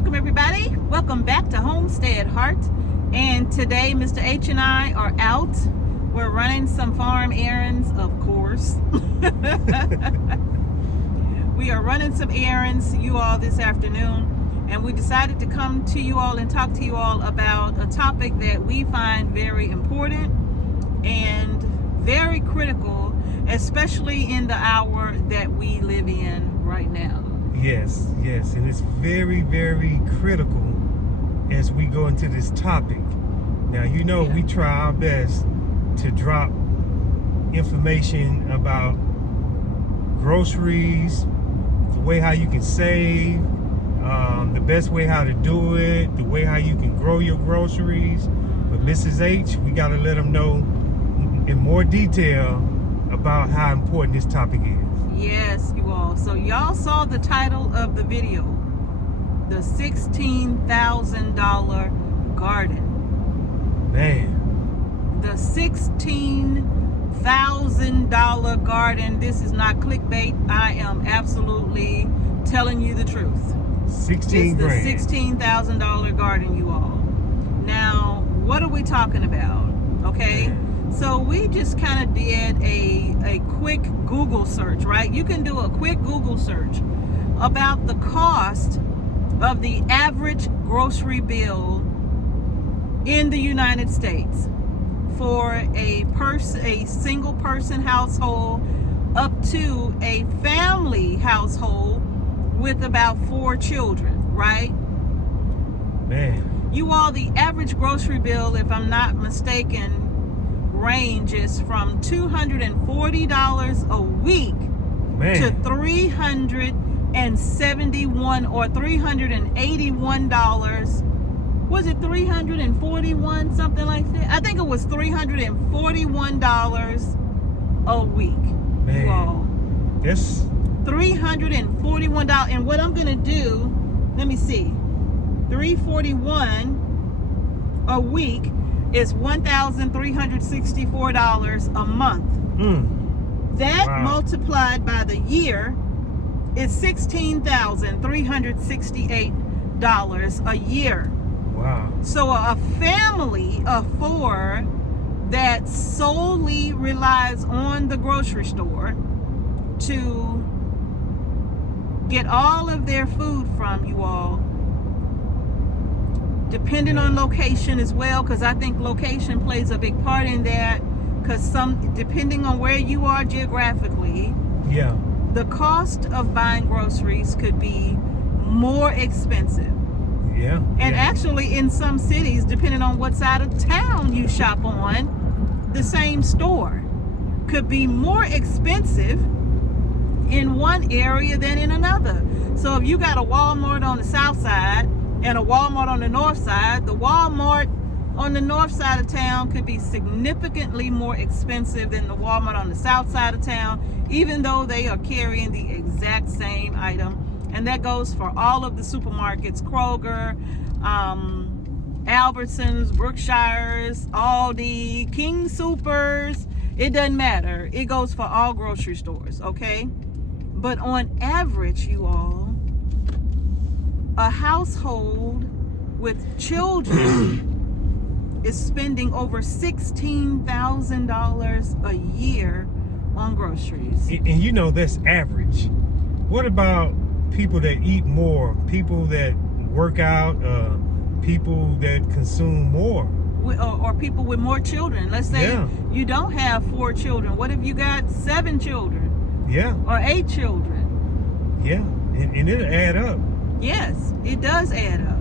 Welcome everybody. Welcome back to Homestead Heart. And today Mr. H and I are out. We're running some farm errands, of course. We are running some errands, you all, this afternoon. And we decided to come to you all and talk to you all about a topic that we find very important and very critical, especially in the hour that we live in right now. Yes, and it's very, very critical as we go into this topic. Now, you know, we try our best to drop information about groceries, the way how you can save, the best way how to do it, the way how you can grow your groceries. But Mrs. H, we got to let them know in more detail about how important this topic is. Yes, you all. So y'all saw the title of the video, the $16,000 garden. Man. The $16,000 garden. This is not clickbait. I am absolutely telling you the truth. 16 grand. It's the $16,000 garden, you all. Now, what are we talking about? Okay. Man. So we just kind of did a quick Google search, right? You can do a quick Google search about the cost of the average grocery bill in the United States for a single person household up to a family household with about 4 children, right? Man. You all, the average grocery bill, if I'm not mistaken, ranges from $240 a week to $371 or $381. Was it $341, something like that? I think it was $341 a week. Man, wow. That's $341. And what I'm gonna do, let me see, $341 a week is $1,364 a month. That multiplied by the year is $16,368 a year. Wow. So a family of 4 that solely relies on the grocery store to get all of their food from, you all, depending on location as well, because I think location plays a big part in that, because depending on where you are geographically, the cost of buying groceries could be more expensive. And actually in some cities, depending on what side of town you shop on, the same store could be more expensive in one area than in another. So if you got a Walmart on the south side and a Walmart on the north side, the Walmart on the north side of town could be significantly more expensive than the Walmart on the south side of town, even though they are carrying the exact same item. And that goes for all of the supermarkets: Kroger, Albertsons, Brookshires, Aldi, King Soopers. It doesn't matter. It goes for all grocery stores, okay? But on average, you all, a household with children is spending over $16,000 a year on groceries. And you know, that's average. What about people that eat more, people that work out, people that consume more? Or people with more children. Let's say you don't have 4 children. What if you got 7 children? Or 8 children? And it'll add up. Yes, it does add up.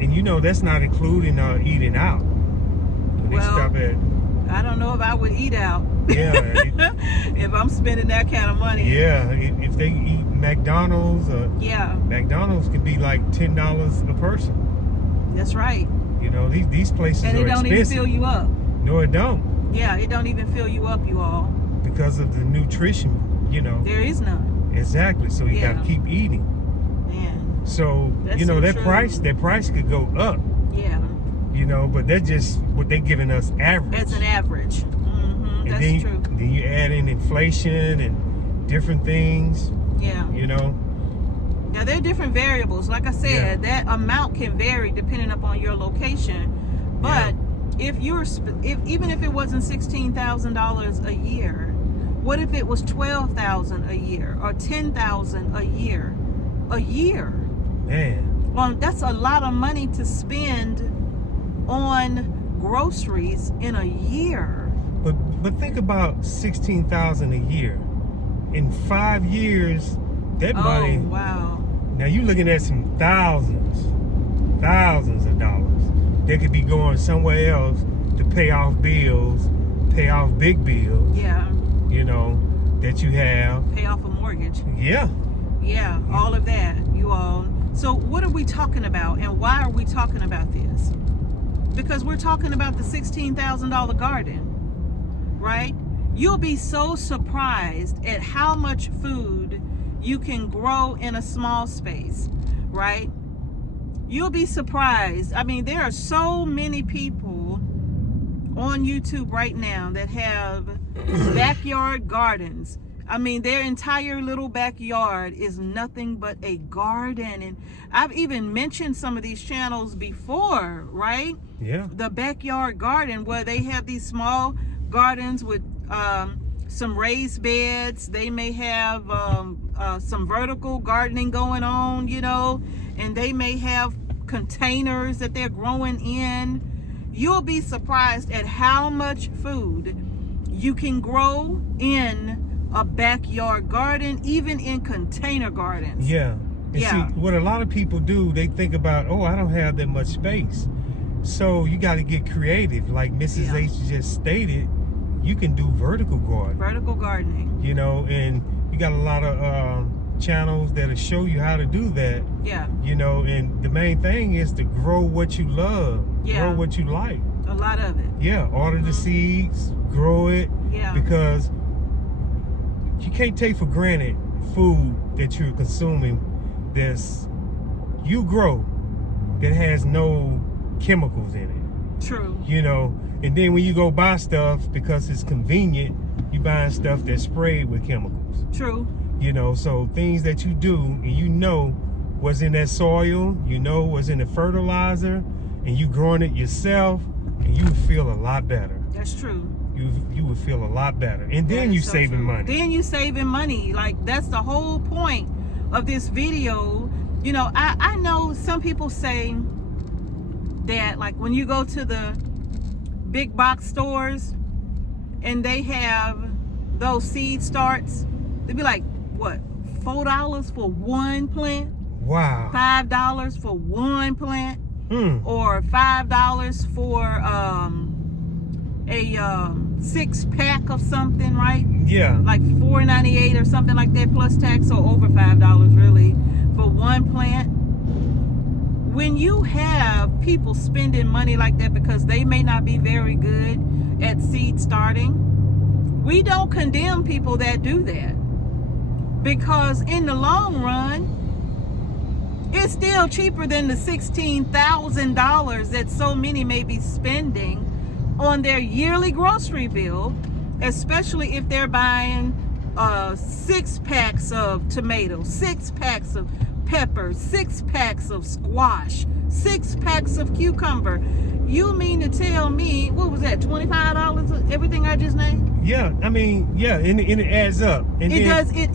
And you know, that's not including eating out. When they stop at, I don't know if I would eat out. If I'm spending that kind of money. If they eat McDonald's, McDonald's can be like $10 a person. That's right. You know, these places are expensive. And it don't even fill you up. No, it don't. It don't even fill you up, you all. Because of the nutrition, you know. There is none. Exactly. So you got to keep eating. Man. So, you know, that price could go up. You know, but that's just what they're giving us average. It's an average. That's true. Then you add in inflation and different things. Yeah. You know. Now there are different variables. Like I said, that amount can vary depending upon your location. But if even if it wasn't $16,000 a year, what if it was $12,000 a year or $10,000 a year? A year. Man. Well, that's a lot of money to spend on groceries in a year. But think about $16,000 a year. In 5 years, that money. Oh, wow. Now you're looking at some thousands of dollars that could be going somewhere else to pay off bills, pay off big bills. Yeah. You know, that you have. Pay off a mortgage. Yeah. Yeah, all of that, you all. So what are we talking about, and why are we talking about this? Because we're talking about the $16,000 garden, right? You'll be so surprised at how much food you can grow in a small space, right? You'll be surprised. I mean, there are so many people on YouTube right now that have backyard gardens. I mean, their entire little backyard is nothing but a garden. And I've even mentioned some of these channels before, right? Yeah. The backyard garden, where they have these small gardens with some raised beds. They may have some vertical gardening going on, you know, and they may have containers that they're growing in. You'll be surprised at how much food you can grow in a backyard garden, even in container gardens. Yeah. And see, what a lot of people do, they think about, oh, I don't have that much space. So you got to get creative. Like Mrs. H just stated, you can do vertical gardening. Vertical gardening. You know, and you got a lot of channels that'll show you how to do that. Yeah. You know, and the main thing is to grow what you love. Yeah. Grow what you like. A lot of it. Yeah. Order the seeds, grow it. Yeah. Because you can't take for granted food that you're consuming that's you grow that has no chemicals in it. True. You know, and then when you go buy stuff because it's convenient, you buying stuff that's sprayed with chemicals. True. You know, so things that you do and you know what's in that soil, you know what's in the fertilizer, and you growing it yourself, and you feel a lot better. That's true. You would feel a lot better, and then you so saving true. money. Then you saving money. Like, that's the whole point of this video. You know, I know some people say that, like, when you go to the big box stores and they have those seed starts, they'd be like, what, $4 for one plant? Wow. $5 for one plant? Or $5 for a 6-pack of something, right? Yeah. Like $4.98 or something like that plus tax, or over $5 really for one plant. When you have people spending money like that because they may not be very good at seed starting, we don't condemn people that do that, because in the long run, it's still cheaper than the $16,000 that so many may be spending on their yearly grocery bill, especially if they're buying 6 packs of tomatoes, 6 packs of peppers, 6 packs of squash, 6 packs of cucumber. You mean to tell me, what was that, $25 everything I just named? Yeah, I mean, yeah, and it adds up. And it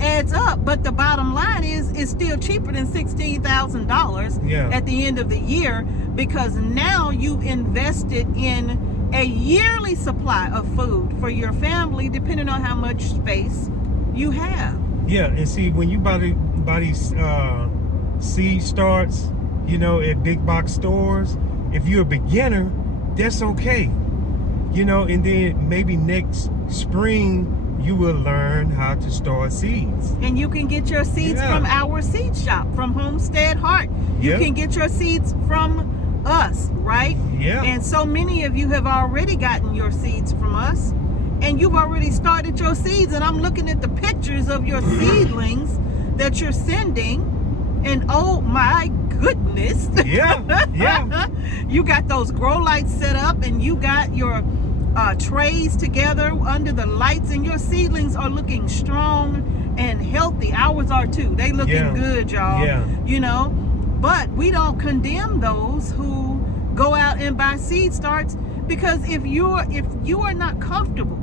adds up, but the bottom line is it's still cheaper than $16,000 at the end of the year, because now you've invested in a yearly supply of food for your family, depending on how much space you have. Yeah, and see, when you buy these seed starts, you know, at big box stores, if you're a beginner, that's okay. You know, and then maybe next spring you will learn how to start seeds. And you can get your seeds from our seed shop, from Homestead Heart. You can get your seeds from us, right? Yeah. And so many of you have already gotten your seeds from us, and you've already started your seeds. And I'm looking at the pictures of your seedlings that you're sending, and oh my goodness. Yeah. You got those grow lights set up, and you got your trays together under the lights, and your seedlings are looking strong, and healthy. Ours are too. They looking good, y'all. Yeah. You know, but we don't condemn those who go out and buy seed starts, because if you are not comfortable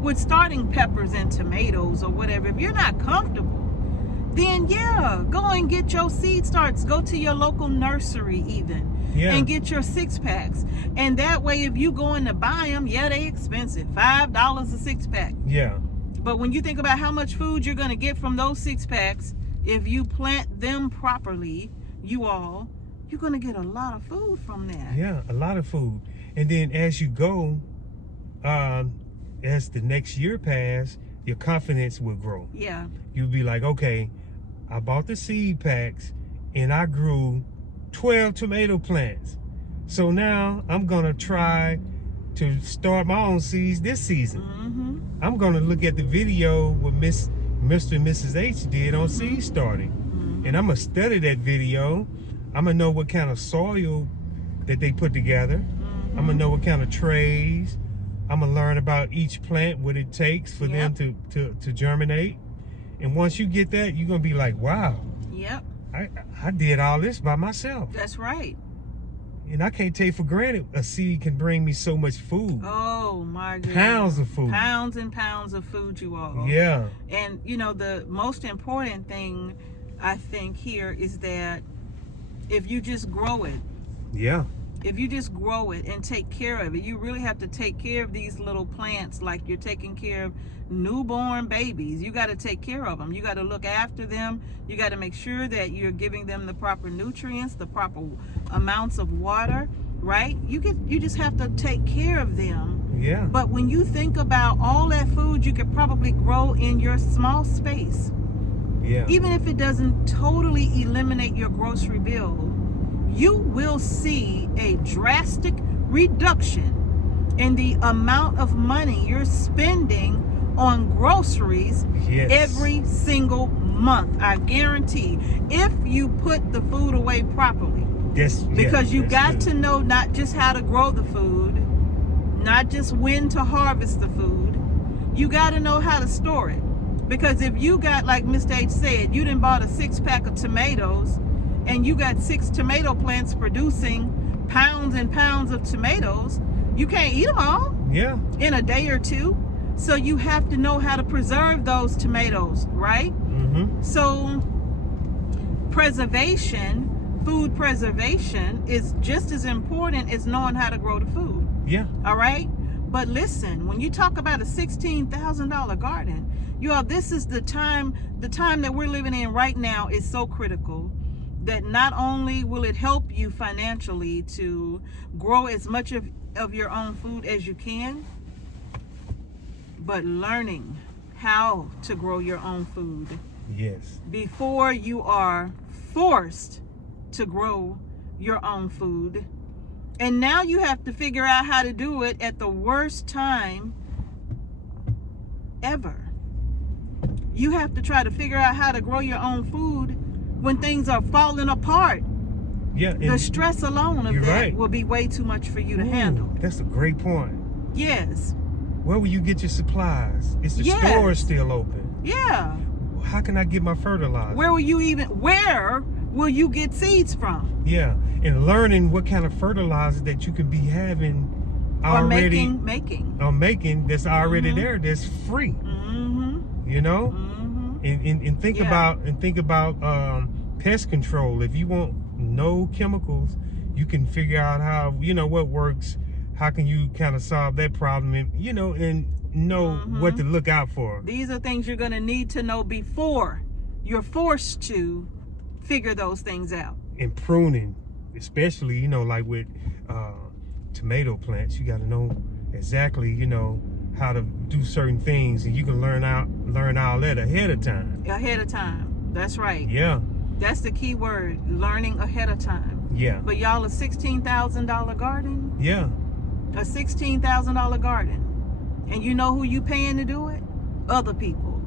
with starting peppers and tomatoes or whatever, if you're not comfortable, then go and get your seed starts. Go to your local nursery even. And get your 6-packs. And that way, if you going to buy them, they expensive. $5 a 6-pack. Yeah. But when you think about how much food you're going to get from those 6-packs, if you plant them properly, you're going to get a lot of food from that. Yeah, a lot of food. And then as you go, as the next year pass, your confidence will grow. Yeah. You'll be like, okay, I bought the seed packs and I grew 12 tomato plants. So now I'm going to try to start my own seeds this season. I'm going to look at the video what Mr. and Mrs. H did on seed starting. And I'm going to study that video. I'm going to know what kind of soil that they put together. I'm going to know what kind of trays. I'm going to learn about each plant, what it takes for them to germinate. And once you get that, you're going to be like, wow. Yep. I did all this by myself. That's right. And I can't take for granted a seed can bring me so much food. Oh my goodness. Pounds of food. Pounds and pounds of food, you all. Yeah. And you know, the most important thing I think here is that if you just grow it. Yeah. If you just grow it and take care of it, you really have to take care of these little plants like you're taking care of newborn babies. You got to take care of them. You got to look after them. You got to make sure that you're giving them the proper nutrients, the proper amounts of water, right? You just have to take care of them. Yeah. But when you think about all that food you could probably grow in your small space, even if it doesn't totally eliminate your grocery bill, you will see a drastic reduction in the amount of money you're spending on groceries every single month. I guarantee, if you put the food away properly. Because you got to know not just how to grow the food, not just when to harvest the food. You got to know how to store it. Because if you got, like Mr. H said, you done bought a 6-pack of tomatoes and you got 6 tomato plants producing pounds and pounds of tomatoes, you can't eat them all in a day or two. So you have to know how to preserve those tomatoes, right? So preservation, food preservation, is just as important as knowing how to grow the food. All right? But listen, when you talk about a $16,000 garden, this is the time that we're living in right now is so critical that not only will it help you financially to grow as much of your own food as you can, but learning how to grow your own food before you are forced to grow your own food. And now you have to figure out how to do it at the worst time ever. You have to try to figure out how to grow your own food when things are falling apart. The stress alone of that will be way too much for you to handle. That's a great point. Yes. Where will you get your supplies? Is the store still open? Yeah. How can I get my fertilizer? Where will you get seeds from? Yeah. And learning what kind of fertilizer that you can be having already. Or making that's already there, that's free. You know? And think about pest control. If you want no chemicals, you can figure out how, what works. How can you kind of solve that problem, and know what to look out for? These are things you're going to need to know before you're forced to figure those things out. And pruning, especially, like with tomato plants, you got to know exactly, how to do certain things, and you can learn all that ahead of time. That's right. Yeah. That's the key word, learning ahead of time. Yeah. But y'all, a $16,000 garden? Yeah. A $16,000 garden. And you know who you paying to do it? Other people.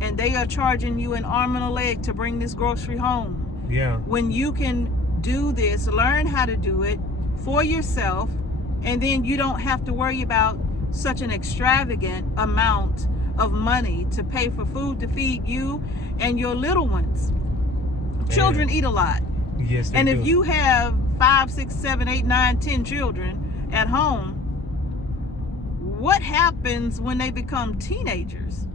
And they are charging you an arm and a leg to bring this grocery home. Yeah. When you can do this, learn how to do it for yourself, and then you don't have to worry about such an extravagant amount of money to pay for food to feed you and your little ones. Children eat a lot. Yes, they and do. if you have 5, 6, 7, 8, 9, 10 children at home, what happens when they become teenagers?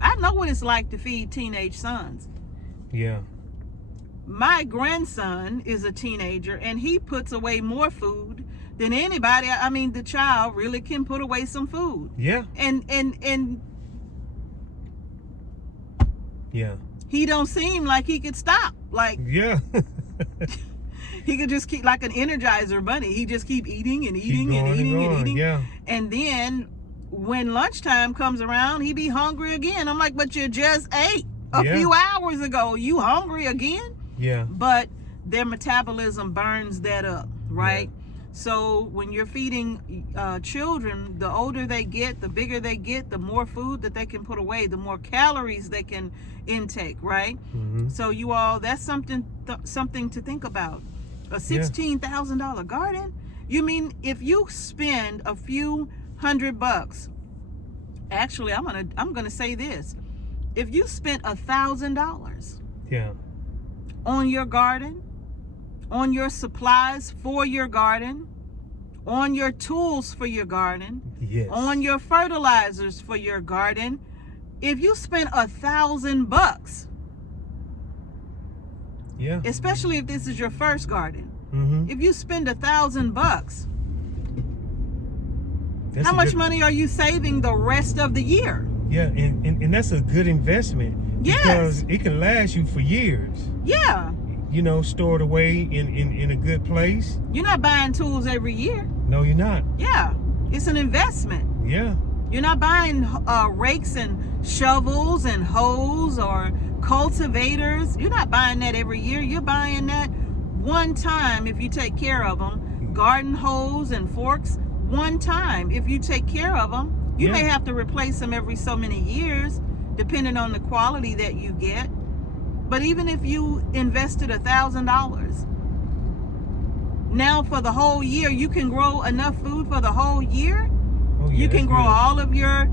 I know what it's like to feed teenage sons. Yeah. My grandson is a teenager, and he puts away more food than anybody. I mean, the child really can put away some food. Yeah. And yeah. He don't seem like he could stop. Like, yeah. he could just keep like an Energizer bunny. He just keep eating and eating and eating and eating. Yeah. And then when lunchtime comes around, he be hungry again. I'm like, but you just ate a few hours ago. You hungry again? Yeah. But their metabolism burns that up, right? Yeah. So when you're feeding children, the older they get, the bigger they get, the more food that they can put away, the more calories they can intake, right? Mm-hmm. So you all, that's something to think about. A $16,000 garden? You mean if you spend a few $100, actually I'm gonna say this: if you spent $1,000 on your garden, on your supplies for your garden, on your tools for your garden, on your fertilizers for your garden, if you spend $1,000, especially if this is your first garden, if you spend $1,000, how much money are you saving the rest of the year? Yeah, and that's a good investment. Yes. Because it can last you for years. Yeah. You know, stored away in a good place. You're not buying tools every year. No, you're not. Yeah. It's an investment. Yeah. You're not buying rakes and shovels and hoes or cultivators. You're not buying that every year. You're buying that one time if you take care of them. Garden hose and forks, one time if you take care of them. You may have to replace them every so many years, depending on the quality that you get. But even if you invested $1,000, now for the whole year, you can grow enough food for the whole year. Oh, yeah, you can grow good. all of your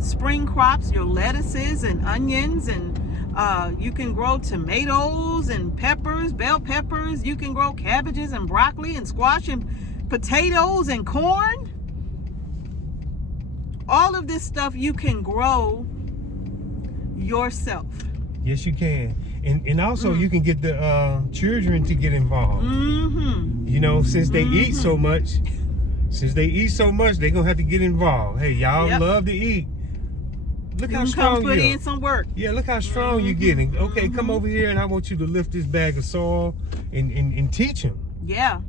spring crops, your lettuces and onions, and you can grow tomatoes and peppers, bell peppers. You can grow cabbages and broccoli and squash and potatoes and corn. All of this stuff you can grow yourself. Yes, you can. And also you can get the children to get involved. You know, since they eat so much, they're gonna have to get involved. Hey, y'all love to eat. Look how strong you are. Put in some work. Yeah, look how strong you're getting. Okay, come over here and I want you to lift this bag of soil and teach them. Yeah.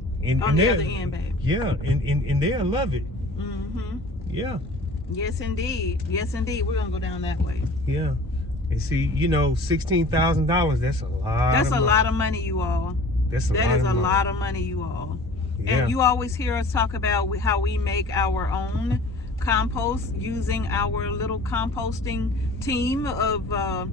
On the other end, babe. Yeah, and they'll love it. Yeah. Yes, indeed. Yes, indeed. We're gonna go down that way. Yeah. And see, you know, $16,000, that's a lot. That's a lot of money, you all. That is a lot of money, you all. Yeah. And you always hear us talk about how we make our own compost using our little composting team of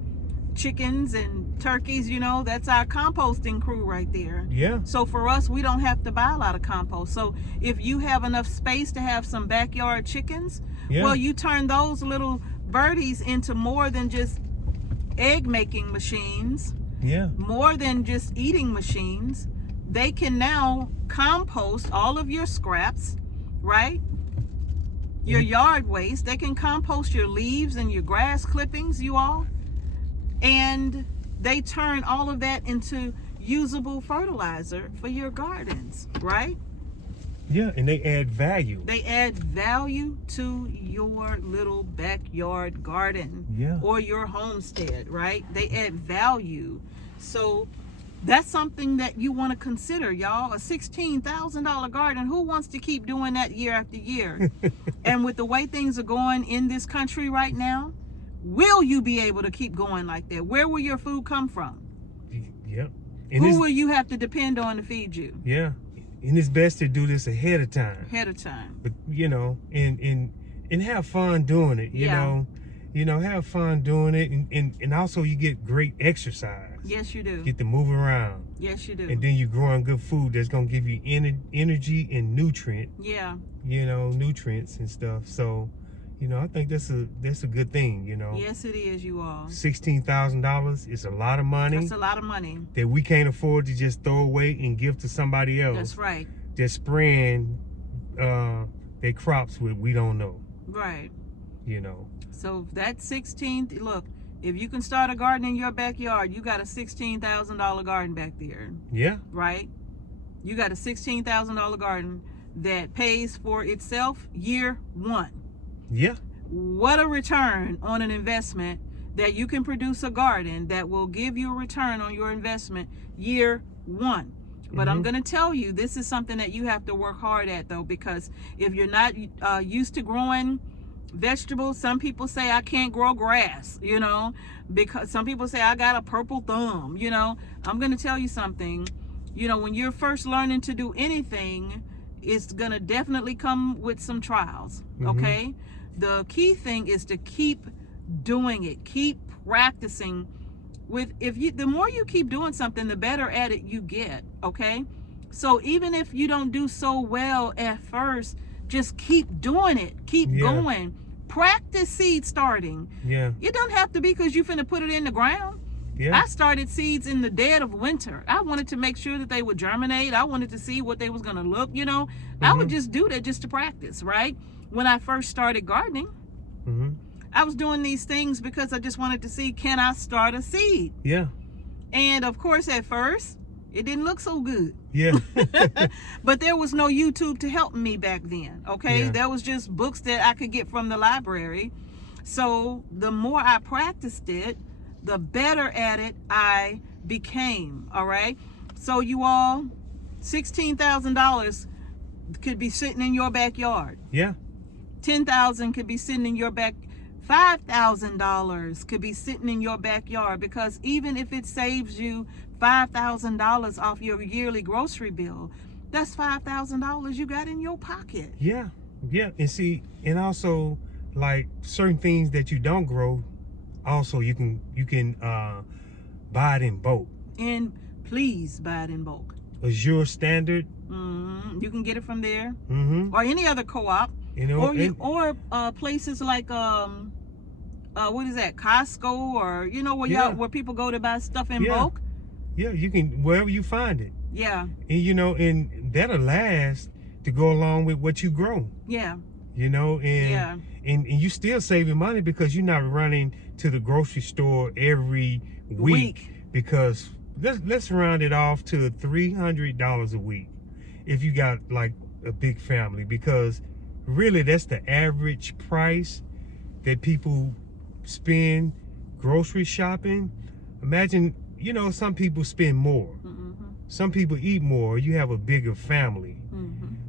chickens and turkeys. You know, that's our composting crew right there. Yeah. So for us, we don't have to buy a lot of compost. So if you have enough space to have some backyard chickens, well, you turn those little birdies into more than just egg making machines, more than just eating machines. They can now compost all of your scraps, right? Your yard waste. They can compost your leaves and your grass clippings, you all. And they turn all of that into usable fertilizer for your gardens, right? Yeah, and they add value. They add value to your little backyard garden or your homestead, right? They add value. So that's something that you want to consider, y'all. A $16,000 garden, who wants to keep doing that year after year? And with the way things are going in this country right now, will you be able to keep going like that? Where will your food come from? Yep. Who will you have to depend on to feed you? Yeah. And it's best to do this ahead of time. Ahead of time. But, you know, and have fun doing it, you know. You know, have fun doing it, and also you get great exercise. Yes, you do. Get to move around. Yes, you do. And then you're growing good food that's gonna give you energy and nutrient. Yeah. You know, nutrients and stuff. So, you know, I think that's a good thing. You know. Yes, it is. You all. $16,000 is a lot of money. That's a lot of money that we can't afford to just throw away and give to somebody else. That's right. That's spraying their crops with we don't know. Right. You know. So that 16, look, if you can start a garden in your backyard, you got a $16,000 garden back there. Yeah. Right? You got a $16,000 garden that pays for itself year one. Yeah. What a return on an investment that you can produce a garden that will give you a return on your investment year one. But I'm going to tell you, this is something that you have to work hard at, though, because if you're not used to growing vegetables, some people say I can't grow grass, you know, because some people say I got a purple thumb, you know. I'm going to tell you something, you know, when you're first learning to do anything, it's going to definitely come with some trials, okay? The key thing is to keep doing it, keep practicing. The more you keep doing something, the better at it you get, okay? So even if you don't do so well at first, just keep doing it, keep going. Practice seed starting. Yeah. It don't have to be because you finna put it in the ground. Yeah. I started seeds in the dead of winter. I wanted to make sure that they would germinate. I wanted to see what they was gonna look, you know. I would just do that just to practice, right? When I first started gardening, I was doing these things because I just wanted to see, can I start a seed? Yeah. And of course, at first, it didn't look so good. Yeah. But there was no YouTube to help me back then, okay? Yeah. There was just books that I could get from the library. So the more I practiced it, the better at it I became, all right? So you all, $16,000 could be sitting in your backyard. Yeah. $10,000 could be sitting in your back. $5,000 could be sitting in your backyard, because even if it saves you $5,000 off your yearly grocery bill, that's $5,000 you got in your pocket. Yeah, yeah. And see, and also like certain things that you don't grow, also you can buy it in bulk. And please buy it in bulk. Azure Standard. You can get it from there, or any other co-op. You know, or places like what is that, Costco, or you know, where people go to buy stuff in bulk. Yeah, you can, wherever you find it. Yeah. And you know, and that'll last to go along with what you grow. Yeah. You know, and and you still saving money because you're not running to the grocery store every week. Because let's round it off to $300 a week if you got like a big family, because really that's the average price that people spend grocery shopping. Imagine, you know, some people spend more, some people eat more, you have a bigger family.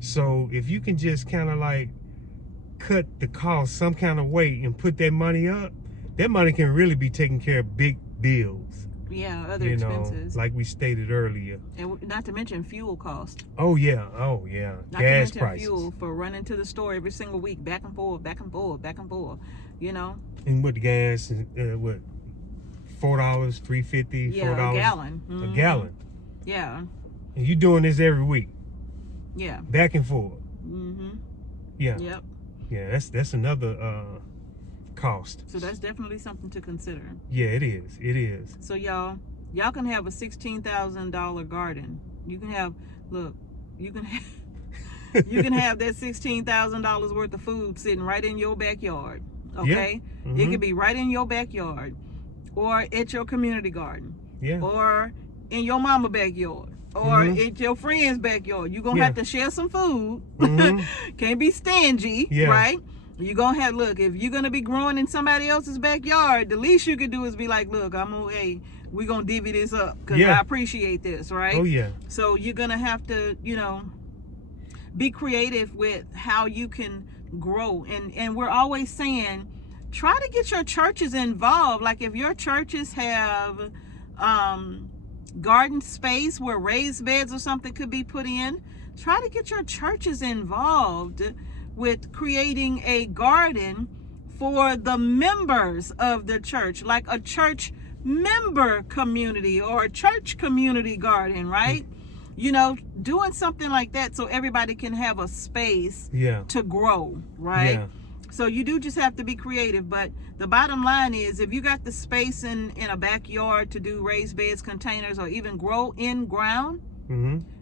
So if you can just kind of like cut the cost some kind of way and put that money up, that money can really be taking care of big bills. Yeah, other expenses, like we stated earlier, and not to mention fuel cost. Oh yeah, not gas prices. Fuel for running to the store every single week, back and forth, back and forth, back and forth. You know. And what the gas is, what, $4, $3.50, $4 a gallon. A gallon. Yeah. And you doing this every week. Yeah. Back and forth. Yeah. Yep. Yeah, that's another cost. So that's definitely something to consider. Yeah, it is. It is. So y'all can have a $16,000 garden. You can have, look, you can have, you can have that $16,000 worth of food sitting right in your backyard. Okay? Yeah. It could be right in your backyard, or at your community garden. Yeah. Or in your mama backyard, or at your friend's backyard. You're gonna have to share some food. Can't be stingy, right? You're gonna have, look, if you're gonna be growing in somebody else's backyard, the least you could do is be like, look, we're gonna divvy this up because I appreciate this, right? Oh yeah. So you're gonna have to, you know, be creative with how you can grow. And we're always saying, try to get your churches involved. Like if your churches have garden space where raised beds or something could be put in, try to get your churches involved with creating a garden for the members of the church, like a church member community or a church community garden, right? You know, doing something like that so everybody can have a space to grow, right? Yeah. So you do just have to be creative, but the bottom line is if you got the space in a backyard to do raised beds, containers, or even grow in ground,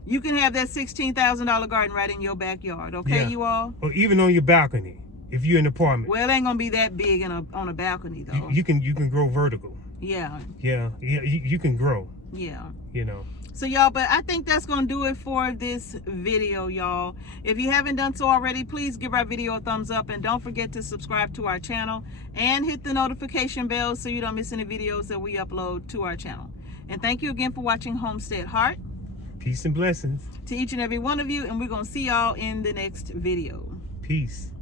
you can have that $16,000 garden right in your backyard, okay, you all? Or even on your balcony, if you're in an apartment. Well, it ain't gonna be that big on a balcony though. You can grow vertical. Yeah. Yeah, you can grow. Yeah. You know. So y'all, but I think that's gonna do it for this video, y'all. If you haven't done so already, please give our video a thumbs up and don't forget to subscribe to our channel and hit the notification bell so you don't miss any videos that we upload to our channel. And thank you again for watching Homestead Heart. Peace and blessings to each and every one of you, and we're gonna see y'all in the next video. Peace.